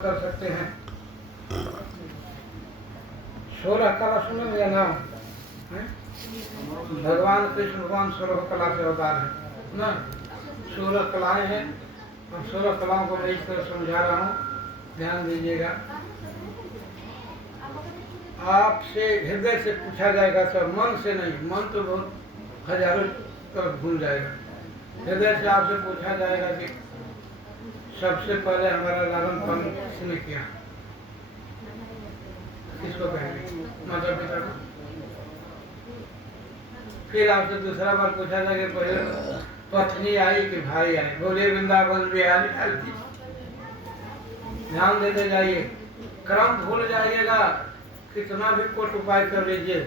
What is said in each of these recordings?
कर सकते हैं। 16 कला सुने मेरा नाम है। भगवान कृष्ण भगवान 16 कला से अवतार है ना। 16 कलाएं हैं और 16 कलाओं को मैं इस तरह समझा रहा हूँ, ध्यान दीजिएगा। आपसे हृदय से पूछा जाएगा सब, मन से नहीं। मन तो बहुत हजारों तरफ भूल जाएगा। हृदय से आपसे पूछा जाएगा कि सबसे पहले हमारा लालन पालन किसने किया, किसको कहेंगे? माता पिता को। फिर आपसे दूसरा बार पूछा जाएगा पहले पत्नी आई कि भाई आए। बोले वृंदावन बिहारी आई। ध्यान देते जाइए, क्रम भूल जाइएगा। कितना भी कोट उपाय कर लीजिए,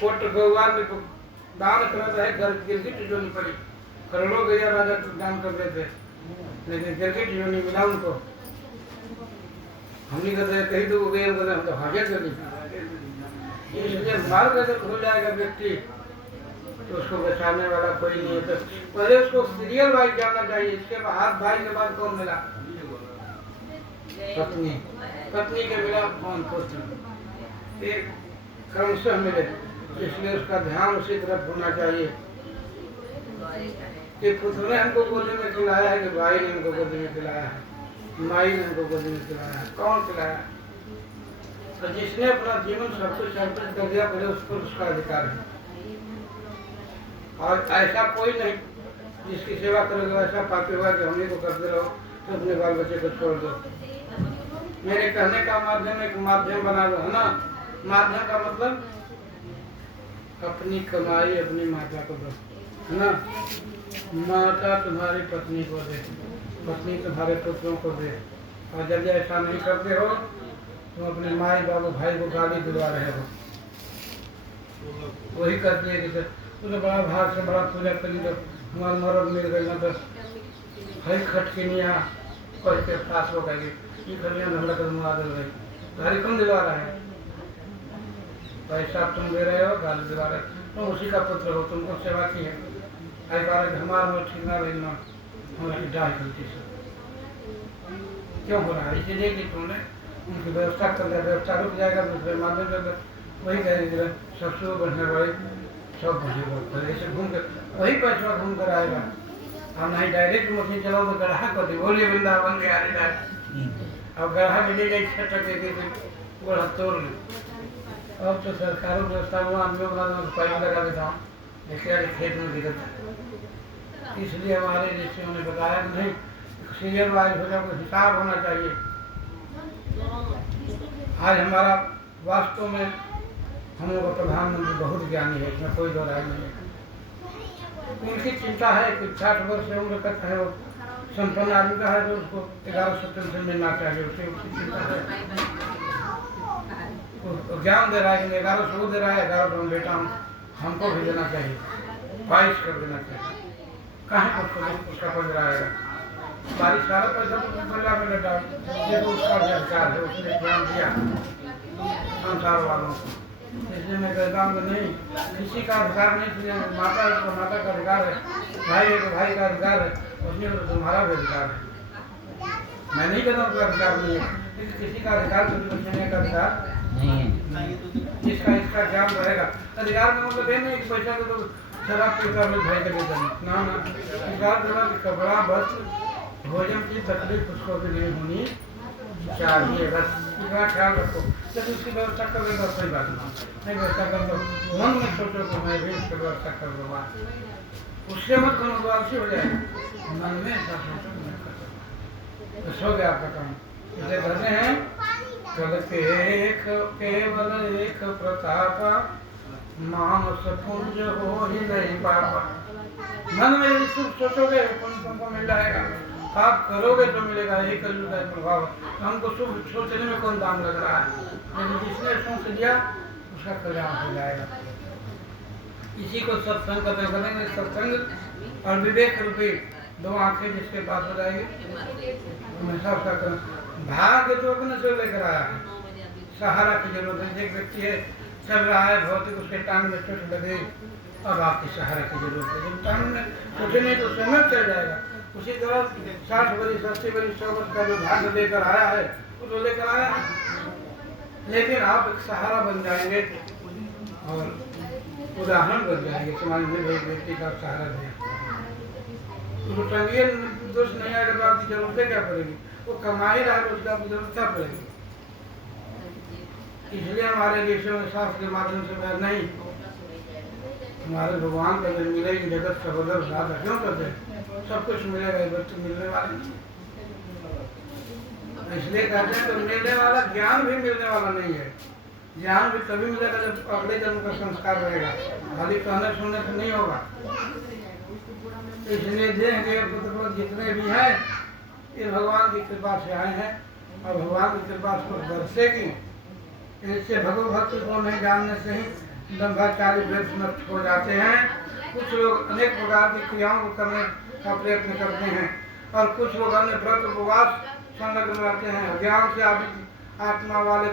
कोट गौवा में दान कर रहे, घर गिरगिट जो नहीं पड़ी। करोड़ों गैया राजा दान कर देते, लेकिन गिरगिट जो नहीं मिला उनको। हम नहीं करते, कहीं तो गए हम तो हाजिर कर दी। इसलिए मार्ग अगर खुल जाएगा व्यक्ति तो उसको बचाने वाला कोई नहीं है। तो पहले उसको सीरियल वाइज जानना चाहिए। इसके बाद भाई के बाद कौन मिला? पत्नी। पत्नी के मिला कौन? पुत्र। एक क्रमशः मिले, इसलिए उसका ध्यान उसी तरफ होना चाहिए कि पुत्र ने हमको गोदी में खिलाया है कि भाई ने हमको गोदी में खिलाया है, माई ने हमको गोदी में खिलाया है, कौन खिलाया? तो जिसने अपना जीवन सब कुछ समर्पित कर दिया, पहले उसको उसका अधिकार है। और ऐसा कोई नहीं जिसकी सेवा करोगे ऐसा पापी हुआ कि हमने को करते रहो तो अपने बाल बच्चे को छोड़ दो। मेरे कहने का माध्यम एक माध्यम बना लो, है ना। माध्यम का मतलब अपनी कमाई अपनी माता को दो, है ना। माता तुम्हारी पत्नी को दे, पत्नी तुम्हारे पुत्रों को दे। और जब ऐसा नहीं करते हो तुम अपने माई बाबू भाई को गाली दिलवा रहे हो। वही करती है कि तुझे बड़ा भाग से बड़ा पूजा करी तो हमारा मरद मिल गई ना, तो हरी खटकी नहीं आ और के पास हो गई ये कल्याण हमला कर मुआ दे गई। गाली कौन दिलवा रहा है? पैसा तुम दे रहे हो, गाली दिलवा रहे हो। तुम उसी का पुत्र हो, तुमको सेवा की है। हमारा में ठीक ना रहना हमारी डाल गलती से क्यों हो रहा है? इसलिए कि तुमने उनकी व्यवस्था कर दिया, व्यवस्था रुक जाएगा दूसरे माध्यम से। वही कहेंगे ससुर बढ़ने वाले सब मुझे बोलते हैं, ऐसे घूम कर वही पैसा घूम कर आएगा। हम नहीं डायरेक्ट मशीन चलाओ तो गढ़ा कर दी, बोलिए वृंदावन के आने जाए। अब गढ़ा मिली गई छटक गोड़ा तोड़ ली। अब तो सरकारों व्यवस्था में आदमियों बना पाइप लगा देता हूँ, देखिए खेत में दिक्कत है। इसलिए हमारे ऋषियों ने बताया कि नहीं सीरियल वाइज हो जाए, हिसाब होना चाहिए। आज हमारा वास्तव में हम लोग का प्रधानमंत्री बहुत ज्ञानी है, इसमें कोई दो राय नहीं है। उनकी चिंता है कि 60 वर्ष से उम्र तक है वो संपन्न आदमी का है तो उसको 11 सप्ताह से मिलना चाहिए। उसकी चिंता है, ज्ञान दे रहा है कि 1100 वो दे रहा है, 1100 बेटा हमको भी देना चाहिए, 22 कर देना चाहिए। कहाँ पर उसका पड़ रहा है? बारिश सारा पैसा तो बल्ला में लगा, ये तो उसका अधिकार है, उसने ध्यान दिया संसार वालों को। इसलिए मैं कहता हूँ कि नहीं, किसी का अधिकार नहीं। माता है तो माता का अधिकार है, भाई है तो भाई का अधिकार है, उसने तो तुम्हारा भी अधिकार है। मैं नहीं कहता हूँ अधिकार नहीं है, लेकिन किसी का अधिकार तो बचने का अधिकार नहीं है। जिसका इसका ज्ञान रहेगा अधिकार में मतलब ये नहीं कि पैसा को तो शराब पीता है भाई के लिए ना ना। अधिकार देना कि कपड़ा वस्त्र भोजन की तकलीफ उसको भी नहीं होनी चाहिए, बस इतना ख्याल रखो। जब उसकी व्यवस्था कर लेगा कोई बात नहीं व्यवस्था कर दो, मन में सोचो कि मैं भी उसकी व्यवस्था कर दूँगा, उससे मत करो तो आलसी हो जाएगा। मन में ऐसा सोचो मैं कर दूँगा, बस हो गया आपका काम। इसे कहते हैं कल केवल एक प्रतापा मानस पुंज हो ही नहीं पापा। मन में यदि सुख सोचोगे तुमको मिल जाएगा, आप करोगे तो मिलेगा। यही कलयुग का प्रभाव। हमको शुभ सोचने में कौन दाम लग रहा है, लेकिन जिसने सोच लिया उसका कल्याण हो जाएगा। इसी को सत्संग कहते हैं। सत्संग और विवेक रूपी दो आंखें जिसके पास हो जाएगी हमेशा उसका भाग्य तो अपने से लेकर आया है। सहारा की जरूरत है। एक व्यक्ति है चल रहा है भौतिक, उसके टांग में चोट लगे, अब आपकी सहारा की जरूरत है। टांग में चोटे नहीं तो समय चल जाएगा, उसी तरह 60 वर्ष 80 वर्ष 100 वर्ष का जो भाग्य लेकर आया है वो तो लेकर आया है, लेकिन आप एक सहारा बन जाएंगे और उदाहरण बन जाएंगे समाज में। एक व्यक्ति का सहारा दिया तो संगीय दोष नहीं आएगा तो आपकी जरूरतें क्या पड़ेगी, वो कमा ही रहा है तो उसकी आपकी जरूरत क्या पड़ेगी। इसलिए हमारे देशों में शास्त्र के माध्यम से मैं नहीं, हमारे भगवान का जब मिलेगी जगत सहोदर राधा क्यों करते हैं, सब कुछ मिलेगा, वस्तु मिलने वाली नहीं। इसलिए कहते हैं तो मिलने वाला ज्ञान भी मिलने वाला नहीं है, ज्ञान भी तभी मिलेगा जब अगले जन्म का संस्कार रहेगा, खाली कहने सुनने से नहीं होगा। इसलिए देंगे पुत्र जितने भी हैं ये भगवान की कृपा से आए हैं और भगवान की कृपा से बरसेगी। इससे भगवभक्ति को नहीं जानने से ही दंभाचारी वृक्ष नष्ट हो जाते हैं। कुछ लोग अनेक प्रकार की क्रियाओं को करने का प्रयत्न करते हैं और कुछ लोग अन्य व्रत उपवास संलग्न रहते हैं। ज्ञान से आत्मा वाले